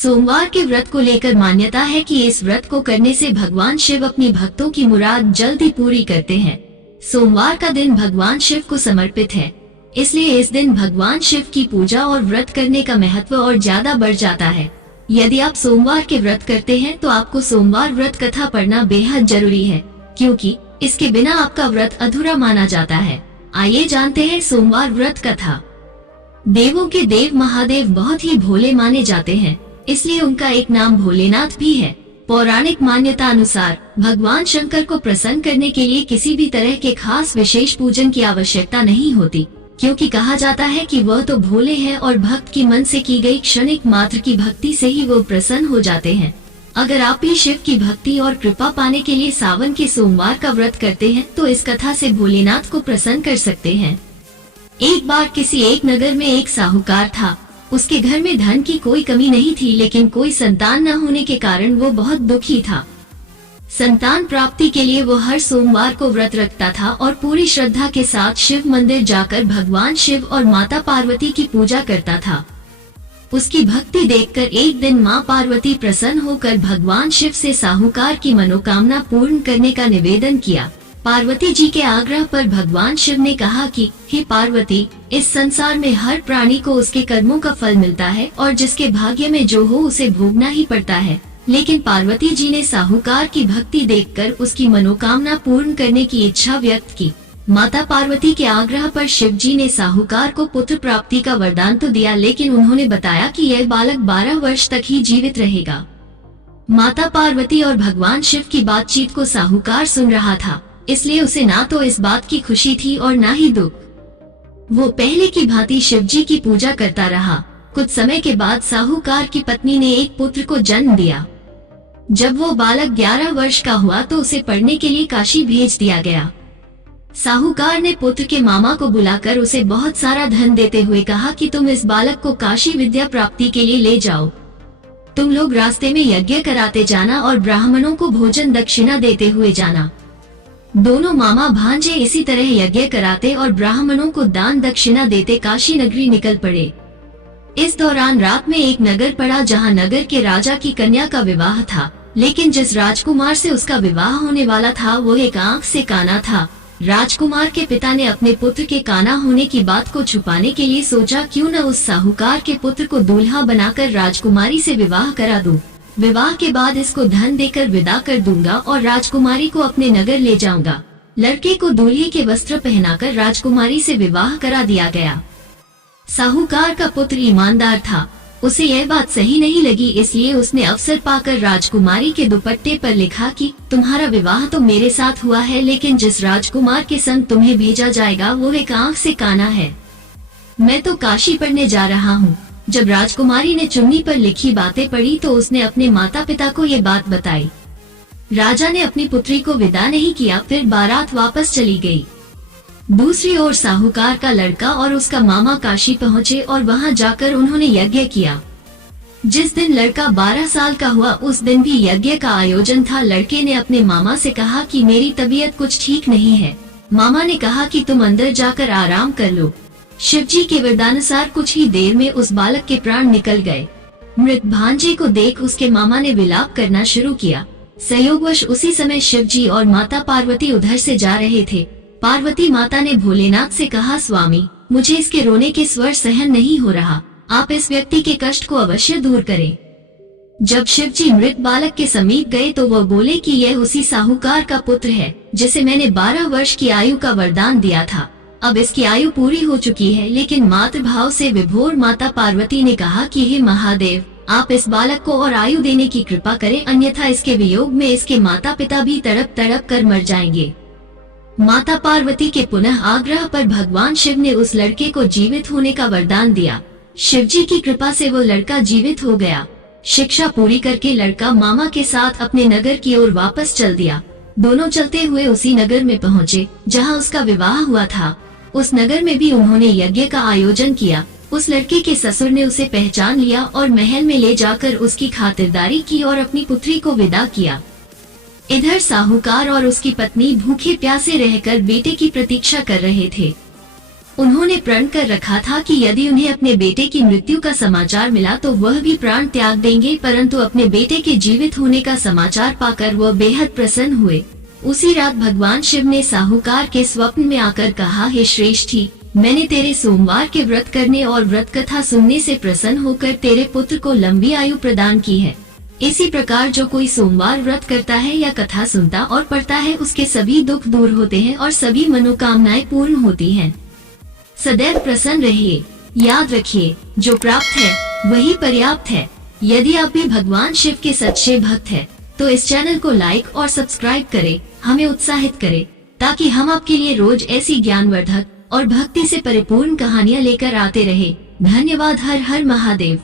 सोमवार के व्रत को लेकर मान्यता है कि इस व्रत को करने से भगवान शिव अपनी भक्तों की मुराद जल्दी पूरी करते हैं। सोमवार का दिन भगवान शिव को समर्पित है, इसलिए इस दिन भगवान शिव की पूजा और व्रत करने का महत्व और ज्यादा बढ़ जाता है। यदि आप सोमवार के व्रत करते हैं तो आपको सोमवार व्रत कथा पढ़ना बेहद जरूरी है, क्योंकि इसके बिना आपका व्रत अधूरा माना जाता है। आइए जानते हैं सोमवार व्रत कथा। देवों के देव महादेव बहुत ही भोले माने जाते हैं, इसलिए उनका एक नाम भोलेनाथ भी है। पौराणिक मान्यता अनुसार भगवान शंकर को प्रसन्न करने के लिए किसी भी तरह के खास विशेष पूजन की आवश्यकता नहीं होती, क्योंकि कहा जाता है कि वह तो भोले हैं और भक्त की मन से की गई क्षणिक मात्र की भक्ति से ही वो प्रसन्न हो जाते हैं। अगर आप भी शिव की भक्ति और कृपा पाने के लिए सावन के सोमवार का व्रत करते हैं तो इस कथा से भोलेनाथ को प्रसन्न कर सकते हैं। एक बार किसी एक नगर में एक साहूकार था। उसके घर में धन की कोई कमी नहीं थी, लेकिन कोई संतान न होने के कारण वो बहुत दुखी था। संतान प्राप्ति के लिए वो हर सोमवार को व्रत रखता था और पूरी श्रद्धा के साथ शिव मंदिर जाकर भगवान शिव और माता पार्वती की पूजा करता था। उसकी भक्ति देखकर एक दिन माँ पार्वती प्रसन्न होकर भगवान शिव से साहूकार की मनोकामना पूर्ण करने का निवेदन किया। पार्वती जी के आग्रह पर भगवान शिव ने कहा कि हे पार्वती, इस संसार में हर प्राणी को उसके कर्मों का फल मिलता है और जिसके भाग्य में जो हो उसे भोगना ही पड़ता है। लेकिन पार्वती जी ने साहूकार की भक्ति देखकर उसकी मनोकामना पूर्ण करने की इच्छा व्यक्त की। माता पार्वती के आग्रह पर शिव जी ने साहूकार को पुत्र प्राप्ति का वरदान तो दिया, लेकिन उन्होंने बताया कि यह बालक 12 वर्ष तक ही जीवित रहेगा। माता पार्वती और भगवान शिव की बातचीत को साहूकार सुन रहा था, इसलिए उसे ना तो इस बात की खुशी थी और ना ही दुख। वो पहले की भांति शिव जी की पूजा करता रहा। कुछ समय के बाद साहूकार की पत्नी ने एक पुत्र को जन्म दिया। जब वो बालक 11 वर्ष का हुआ तो उसे पढ़ने के लिए काशी भेज दिया गया। साहूकार ने पुत्र के मामा को बुलाकर उसे बहुत सारा धन देते हुए कहा कि तुम इस बालक को काशी विद्या प्राप्ति के लिए ले जाओ। तुम लोग रास्ते में यज्ञ कराते जाना और ब्राह्मणों को भोजन दक्षिणा देते हुए जाना। दोनों मामा भांजे इसी तरह यज्ञ कराते और ब्राह्मणों को दान दक्षिणा देते काशी नगरी निकल पड़े। इस दौरान रात में एक नगर पड़ा जहां नगर के राजा की कन्या का विवाह था, लेकिन जिस राजकुमार से उसका विवाह होने वाला था वो एक आंख से काना था। राजकुमार के पिता ने अपने पुत्र के काना होने की बात को छुपाने के लिए सोचा, क्यों न उस साहूकार के पुत्र को दूल्हा बनाकर राजकुमारी से विवाह करा दूं। विवाह के बाद इसको धन देकर विदा कर दूंगा और राजकुमारी को अपने नगर ले जाऊंगा। लड़के को दूल्हे के वस्त्र पहनाकर राजकुमारी से विवाह करा दिया गया। साहूकार का पुत्र ईमानदार था, उसे यह बात सही नहीं लगी, इसलिए उसने अवसर पाकर राजकुमारी के दुपट्टे पर लिखा कि तुम्हारा विवाह तो मेरे साथ हुआ है, लेकिन जिस राजकुमार के संग तुम्हें भेजा जाएगा वो एक आंख से काना है। मैं तो काशी पढ़ने जा रहा हूँ। जब राजकुमारी ने चुन्नी पर लिखी बातें पढ़ी तो उसने अपने माता पिता को ये बात बताई। राजा ने अपनी पुत्री को विदा नहीं किया, फिर बारात वापस चली गई। दूसरी ओर साहूकार का लड़का और उसका मामा काशी पहुँचे और वहां जाकर उन्होंने यज्ञ किया। जिस दिन लड़का 12 साल का हुआ उस दिन भी यज्ञ का आयोजन था। लड़के ने अपने मामा से कहा कि मेरी तबीयत कुछ ठीक नहीं है। मामा ने कहा कि तुम अंदर जाकर आराम कर लो। शिवजी के वरदानुसार कुछ ही देर में उस बालक के प्राण निकल गए। मृत भांजे को देख उसके मामा ने विलाप करना शुरू किया। संयोगवश उसी समय शिवजी और माता पार्वती उधर से जा रहे थे। पार्वती माता ने भोलेनाथ से कहा, स्वामी, मुझे इसके रोने के स्वर सहन नहीं हो रहा, आप इस व्यक्ति के कष्ट को अवश्य दूर करें। जब शिवजी मृत बालक के समीप गए तो वह बोले कि यह उसी साहूकार का पुत्र है जिसे मैंने 12 वर्ष की आयु का वरदान दिया था। अब इसकी आयु पूरी हो चुकी है, लेकिन मातृभाव से विभोर माता पार्वती ने कहा कि हे महादेव, आप इस बालक को और आयु देने की कृपा करें, अन्यथा इसके वियोग में इसके माता पिता भी तड़प तड़प कर मर जाएंगे। माता पार्वती के पुनः आग्रह पर भगवान शिव ने उस लड़के को जीवित होने का वरदान दिया। शिवजी की कृपा से वो लड़का जीवित हो गया। शिक्षा पूरी करके लड़का मामा के साथ अपने नगर की ओर वापस चल दिया। दोनों चलते हुए उसी नगर में पहुँचे जहाँ उसका विवाह हुआ था। उस नगर में भी उन्होंने यज्ञ का आयोजन किया। उस लड़के के ससुर ने उसे पहचान लिया और महल में ले जाकर उसकी खातिरदारी की और अपनी पुत्री को विदा किया। इधर साहूकार और उसकी पत्नी भूखे प्यासे रहकर बेटे की प्रतीक्षा कर रहे थे। उन्होंने प्रण कर रखा था कि यदि उन्हें अपने बेटे की मृत्यु का समाचार मिला तो वह भी प्राण त्याग देंगे, परंतु अपने बेटे के जीवित होने का समाचार पाकर वह बेहद प्रसन्न हुए। उसी रात भगवान शिव ने साहूकार के स्वप्न में आकर कहा, हे श्रेष्ठी, मैंने तेरे सोमवार के व्रत करने और व्रत कथा सुनने से प्रसन्न होकर तेरे पुत्र को लंबी आयु प्रदान की है। इसी प्रकार जो कोई सोमवार व्रत करता है या कथा सुनता और पढ़ता है उसके सभी दुख दूर होते हैं और सभी मनोकामनाएं पूर्ण होती हैं। सदैव प्रसन्न रहिए। याद रखिए, जो प्राप्त है वही पर्याप्त है। यदि आप भी भगवान शिव के सच्चे भक्त हैं, तो इस चैनल को लाइक और सब्सक्राइब करें, हमें उत्साहित करें, ताकि हम आपके लिए रोज ऐसी ज्ञानवर्धक और भक्ति से परिपूर्ण कहानियाँ लेकर आते रहे। धन्यवाद। हर हर महादेव।